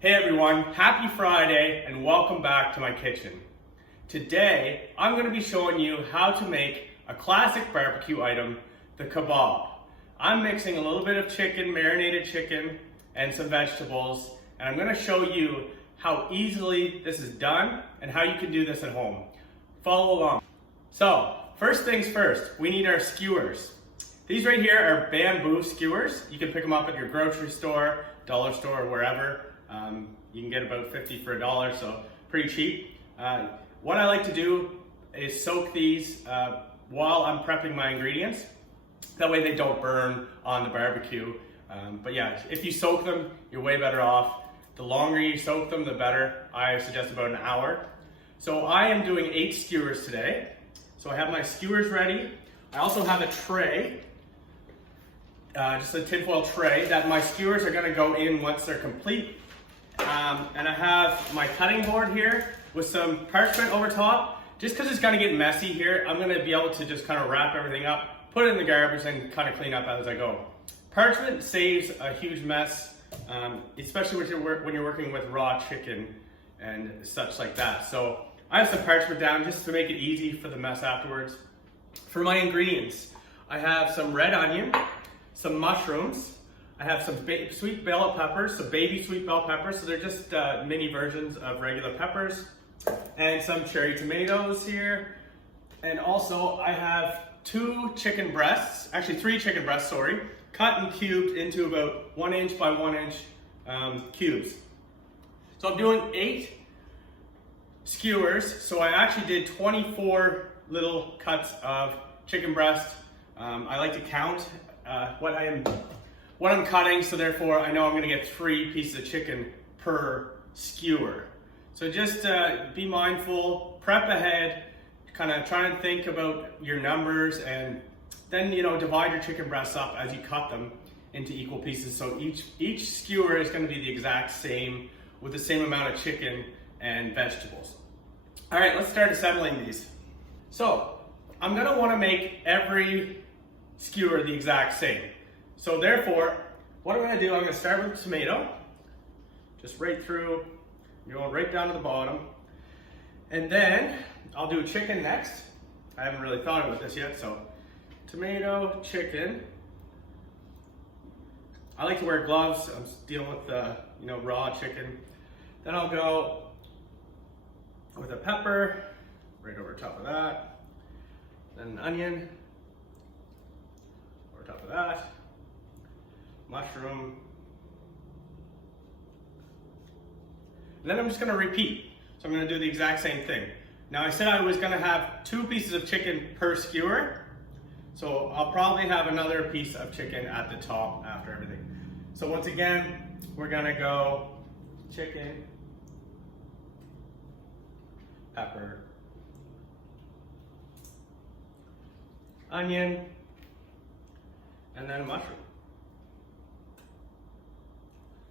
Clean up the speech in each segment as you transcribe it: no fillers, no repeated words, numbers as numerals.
Hey everyone, happy Friday and welcome back to my kitchen. Today, I'm going to be showing you how to make a classic barbecue item, the kebab. I'm mixing a little bit of chicken, marinated chicken, and some vegetables, and I'm going to show you how easily this is done and how you can do this at home. Follow along. So, first things first, we need our skewers. These right here are bamboo skewers. You can pick them up at your grocery store, dollar store, or wherever. You can get about 50 for $1, so pretty cheap. What I like to do is soak these while I'm prepping my ingredients. That way they don't burn on the barbecue. But yeah, if you soak them, you're way better off. The longer you soak them, the better. I suggest about an hour. So I am doing 8 skewers today. So I have my skewers ready. I also have a tray, just a tinfoil tray that my skewers are gonna go in once they're complete. And I have my cutting board here with some parchment over top. Just because it's gonna get messy here, I'm gonna be able to just kind of wrap everything up, put it in the garbage, and kind of clean up as I go. Parchment saves a huge mess, especially when you're working with raw chicken and such like that. So I have some parchment down just to make it easy for the mess afterwards. For my ingredients, I have some red onion, some mushrooms, I have some sweet bell peppers, so baby sweet bell peppers, so they're just mini versions of regular peppers, and some cherry tomatoes here. And also I have 2 chicken breasts, actually 3 chicken breasts, sorry, cut and cubed into about 1 inch by 1 inch cubes. So I'm doing 8 skewers, so I actually did 24 little cuts of chicken breast. I like to count what I'm cutting, so therefore I know I'm gonna get 3 pieces of chicken per skewer. So just be mindful, prep ahead, kind of try and think about your numbers, and then divide your chicken breasts up as you cut them into equal pieces. So each skewer is gonna be the exact same with the same amount of chicken and vegetables. All right, let's start assembling these. So I'm gonna wanna make every skewer the exact same. So therefore, what I'm gonna do, I'm gonna start with the tomato, just right through, going right down to the bottom. And then I'll do chicken next. I haven't really thought about this yet, so tomato, chicken. I like to wear gloves, I'm dealing with raw chicken. Then I'll go with a pepper, right over top of that. Then an onion, over top of that. Mushroom. And then I'm just gonna repeat. So I'm gonna do the exact same thing. Now I said I was gonna have 2 pieces of chicken per skewer. So I'll probably have another piece of chicken at the top after everything. So once again, we're gonna go chicken, pepper, onion, and then mushroom.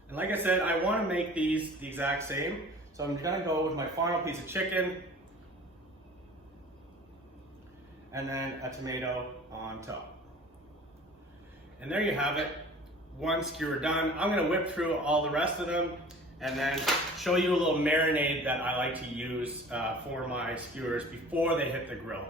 And like I said, I want to make these the exact same. So I'm going to go with my final piece of chicken and then a tomato on top. And there you have it. 1 skewer done. I'm going to whip through all the rest of them and then show you a little marinade that I like to use for my skewers before they hit the grill.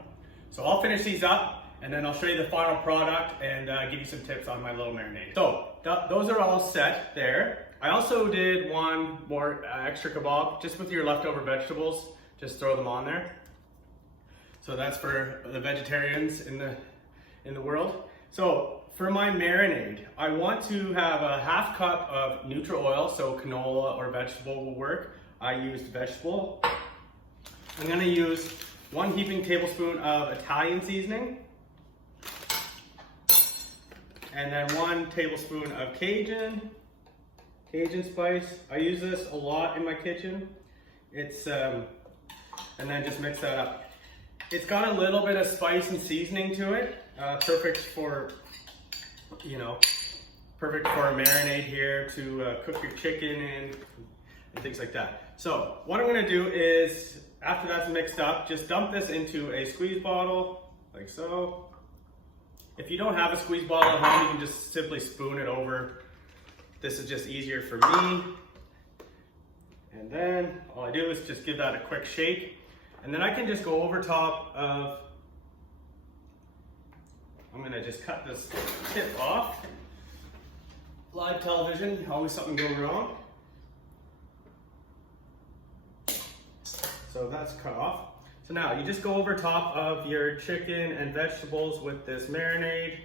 So I'll finish these up and then I'll show you the final product and give you some tips on my little marinade. So those are all set there. I also did one more extra kebab just with your leftover vegetables. Just throw them on there. So that's for the vegetarians in the world. So for my marinade, I want to have a 1/2 cup of neutral oil, so canola or vegetable will work. I used vegetable. I'm gonna use 1 heaping tablespoon of Italian seasoning. And then 1 tablespoon of Cajun spice. I use this a lot in my kitchen. And then just mix that up. It's got a little bit of spice and seasoning to it. Perfect for a marinade here to cook your chicken in and things like that. So what I'm gonna do is, after that's mixed up, just dump this into a squeeze bottle, like so. If you don't have a squeeze bottle at home, you can just simply spoon it over. This is just easier for me. And then all I do is just give that a quick shake. And then I can just go over top of, I'm gonna just cut this tip off. Live television, always something go wrong. So that's cut off. So now you just go over top of your chicken and vegetables with this marinade.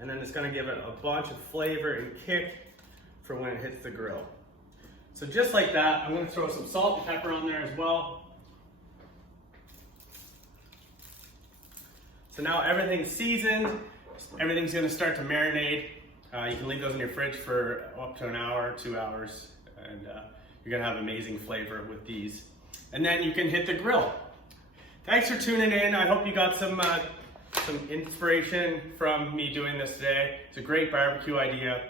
And then it's gonna give it a bunch of flavor and kick for when it hits the grill. So just like that, I'm gonna throw some salt and pepper on there as well. So now everything's seasoned, everything's gonna start to marinate. You can leave those in your fridge for up to an hour, 2 hours, and you're gonna have amazing flavor with these. And then you can hit the grill. Thanks for tuning in. I hope you got some inspiration from me doing this today. It's a great barbecue idea.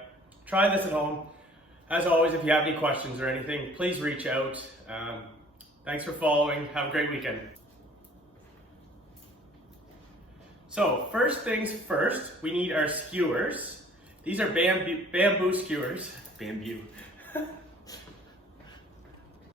Try this at home. As always, if you have any questions or anything, please reach out. Thanks for following. Have a great weekend. So first things first, we need our skewers. These are bamboo skewers. Bamboo.